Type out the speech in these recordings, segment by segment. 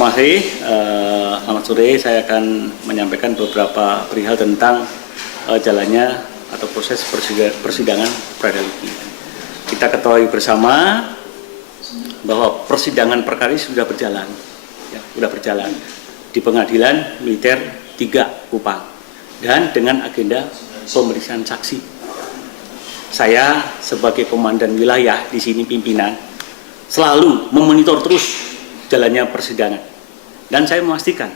Terima kasih. Selamat sore. Saya akan menyampaikan beberapa perihal tentang jalannya atau proses persidangan Prada Luki. Kita ketahui bersama bahwa persidangan perkara ini sudah berjalan, di Pengadilan Militer 3 Kupang dan dengan agenda pemeriksaan saksi. Saya sebagai komandan wilayah di sini pimpinan selalu memonitor terus jalannya persidangan dan saya memastikan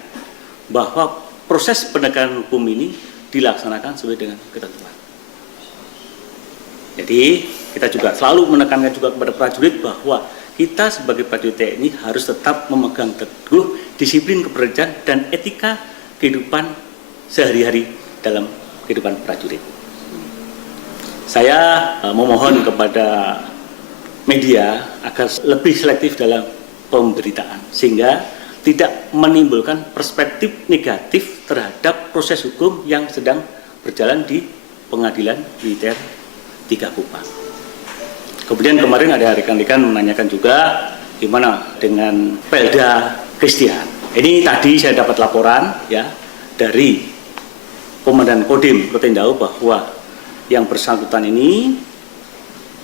bahwa proses penegakan hukum ini dilaksanakan sesuai dengan ketentuan. Jadi kita juga selalu menekankan juga kepada prajurit bahwa kita sebagai prajurit TNI harus tetap memegang teguh disiplin kepekerjaan dan etika kehidupan sehari-hari dalam kehidupan prajurit. Saya memohon kepada media agar lebih selektif dalam pemberitaan sehingga tidak menimbulkan perspektif negatif terhadap proses hukum yang sedang berjalan di Pengadilan Militer 3 Kupang. Kemudian kemarin ada rekan-rekan menanyakan juga gimana dengan Pelda Kristian. Ini tadi saya dapat laporan ya dari Komandan Kodim Rotendao bahwa yang bersangkutan ini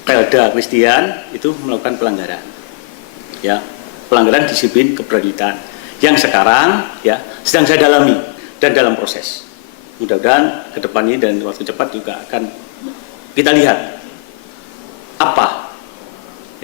Pelda Kristian itu melakukan pelanggaran. Ya, pelanggaran disiplin keprajuritan yang sekarang ya sedang saya dalami dan dalam proses. Mudah-mudahan ke depan ini dan waktu cepat juga akan kita lihat apa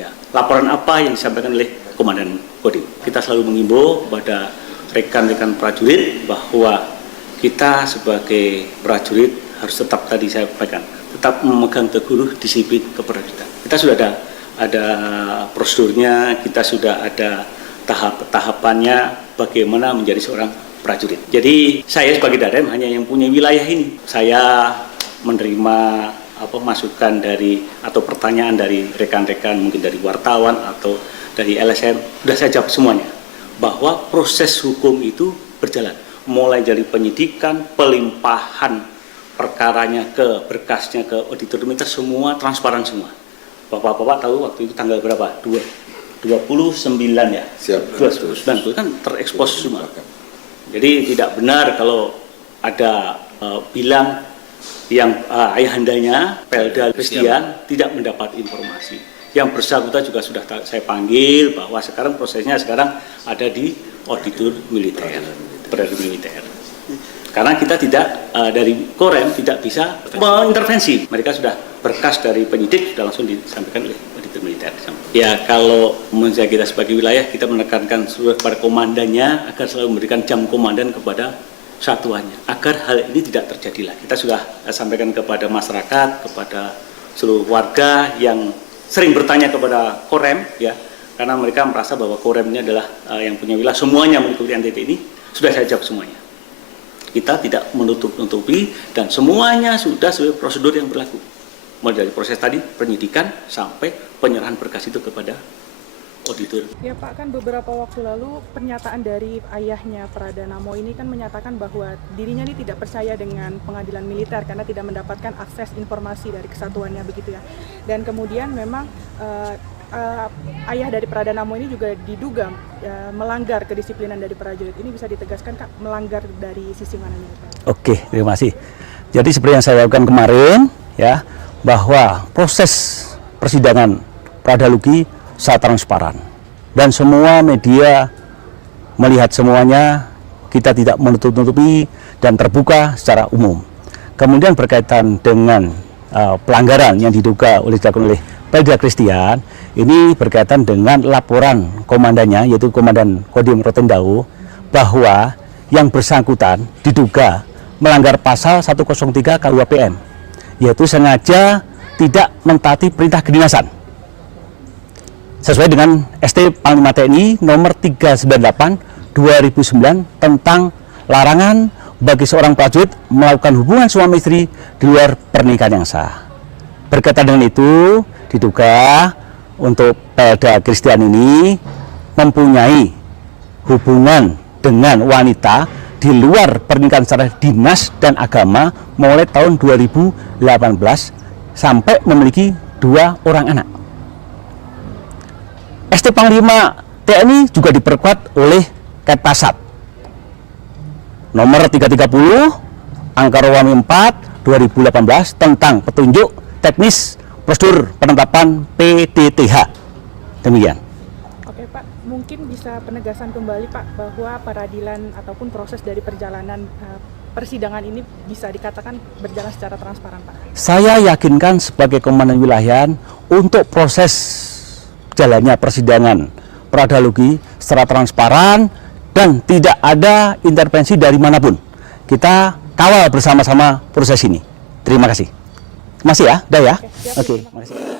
ya laporan apa yang disampaikan oleh Komandan Kodim. Kita selalu mengimbau kepada rekan-rekan prajurit bahwa kita sebagai prajurit harus tetap tadi saya sampaikan tetap memegang teguh disiplin keprajuritan. Kita sudah ada prosedurnya, kita sudah ada tahapannya bagaimana menjadi seorang prajurit. Jadi saya sebagai Dadem hanya yang punya wilayah ini. Saya menerima masukan dari atau pertanyaan dari rekan-rekan mungkin dari wartawan atau dari LSM, sudah saya jawab semuanya bahwa proses hukum itu berjalan mulai dari penyidikan, pelimpahan perkaranya ke berkasnya ke auditorium semua transparan semua. Bapak-bapak tahu waktu itu tanggal berapa? 29 ya? Siap. 29 itu kan terekspos semua. Jadi tidak benar kalau ada bilang yang ayahandanya Pelda Kristian tidak mendapat informasi. Yang bersangkutan juga sudah saya panggil bahwa sekarang prosesnya ada di auditor militer, Peradilan Militer. Karena kita tidak dari Korem tidak bisa mengintervensi. Mereka sudah berkas dari penyidik sudah langsung disampaikan oleh auditor militer. Ya kalau menurut saya kita sebagai wilayah kita menekankan seluruh kepada komandannya agar selalu memberikan jam komandan kepada satuannya agar hal ini tidak terjadi lagi. Kita sudah sampaikan kepada masyarakat, kepada seluruh warga yang sering bertanya kepada Korem ya karena mereka merasa bahwa Korem ini adalah yang punya wilayah semuanya mengikuti NTT ini sudah saya jawab semuanya. Kita tidak menutup-nutupi dan semuanya sudah sesuai prosedur yang berlaku. Mulai dari proses tadi, penyidikan sampai penyerahan berkas itu kepada auditor. Ya Pak, kan beberapa waktu lalu pernyataan dari ayahnya Prada Namo ini kan menyatakan bahwa dirinya ini tidak percaya dengan pengadilan militer karena tidak mendapatkan akses informasi dari kesatuannya begitu ya. Dan kemudian memang ayah dari Prada Namo ini juga diduga melanggar kedisiplinan dari prajurit. Ini bisa ditegaskan Kak, melanggar dari sisi mana ini Pak? Oke, terima kasih. Jadi seperti yang saya lakukan kemarin ya, bahwa proses persidangan Prada Luki sangat transparan dan semua media melihat semuanya, kita tidak menutup-nutupi dan terbuka secara umum. Kemudian berkaitan dengan pelanggaran yang diduga dilakukan oleh Pelda Kristian, ini berkaitan dengan laporan komandannya yaitu Komandan Kodim Rotendao bahwa yang bersangkutan diduga melanggar pasal 103 KUHPN yaitu sengaja tidak mentaati perintah kedinasan sesuai dengan ST Panglima TNI nomor 398/2009 tentang larangan bagi seorang prajurit melakukan hubungan suami istri di luar pernikahan yang sah. Berkaitan dengan itu, diduga untuk Pelda Kristian ini mempunyai hubungan dengan wanita di luar pernikahan secara dinas dan agama mulai tahun 2018 sampai memiliki 2 orang anak. ST Panglima TNI juga diperkuat oleh Kepasat nomor 330 angka Romawi 4 2018 tentang petunjuk teknis prosedur penetapan PDTH. Demikian. Oke Pak, mungkin bisa penegasan kembali Pak bahwa peradilan ataupun proses dari perjalanan persidangan ini bisa dikatakan berjalan secara transparan Pak. Saya yakinkan sebagai komandan wilayahan untuk proses jalannya persidangan Pradalugi secara transparan dan tidak ada intervensi dari manapun. Kita kawal bersama-sama proses ini. Terima kasih. Masih ya, dah ya. Oke, siap, Oke, terima kasih. makasih.